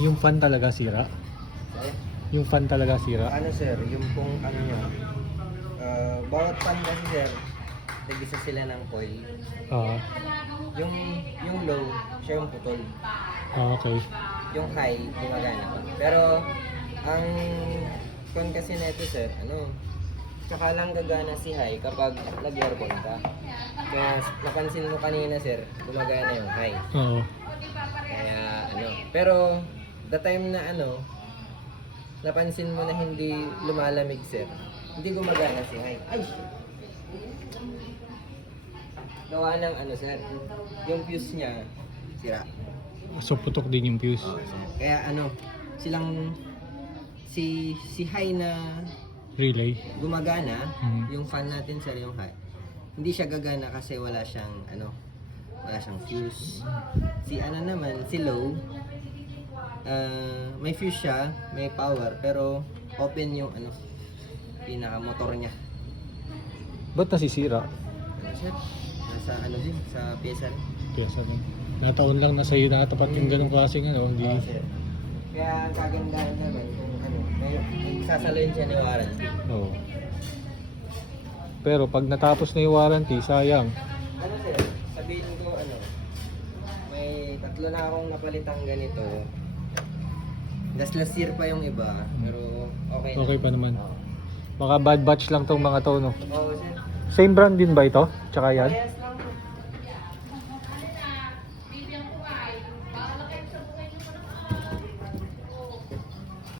Yung fan talaga sira? Eh, Yung fan talaga sira? ano sir, yung pong ano nyo, bawat pan kasi sir, nag-isa sila ng coil. Ah, Yung low, siya yung putol. okay. Yung high, gumagana pa. Pero, ang con kasi nito sir, tsaka lang gagana si high kapag nag-aircon ka. Kaya napansin mo kanina sir, gumagana yung high. Oo. Kaya pero the time na napansin mo na hindi lumalamig sir, hindi gumagana si high. Ay! Gawa ng sir, yung fuse niya sira. So putok din yung fuse. Kaya silang si high na Relay. gumagana, Mhm. yung fan natin sir, yung high. Hindi siya gagana kasi wala siyang fuse. Si naman, si low, may fuse siya, may power, pero open yung pinaka motor niya. Ba't nasisira? Sir? Nasa din, sa pyesa rin. Pyesa nun. Nataon lang na sa'yo nakatapat yung ganong klaseng hindi. Sir. Kaya ang kagandahan naman kung may sasaloyin siya ni warranty. Oo. Pero pag natapos na yung warranty, sayang. Sir, sabihin ko may 3 na akong napalitang ganito. Last year pa yung iba, pero okay na. Okay pa naman. Oo. Baka bad batch lang tong mga to, no? Oo, sir. Same brand din ba ito? Tsaka yan? Parehas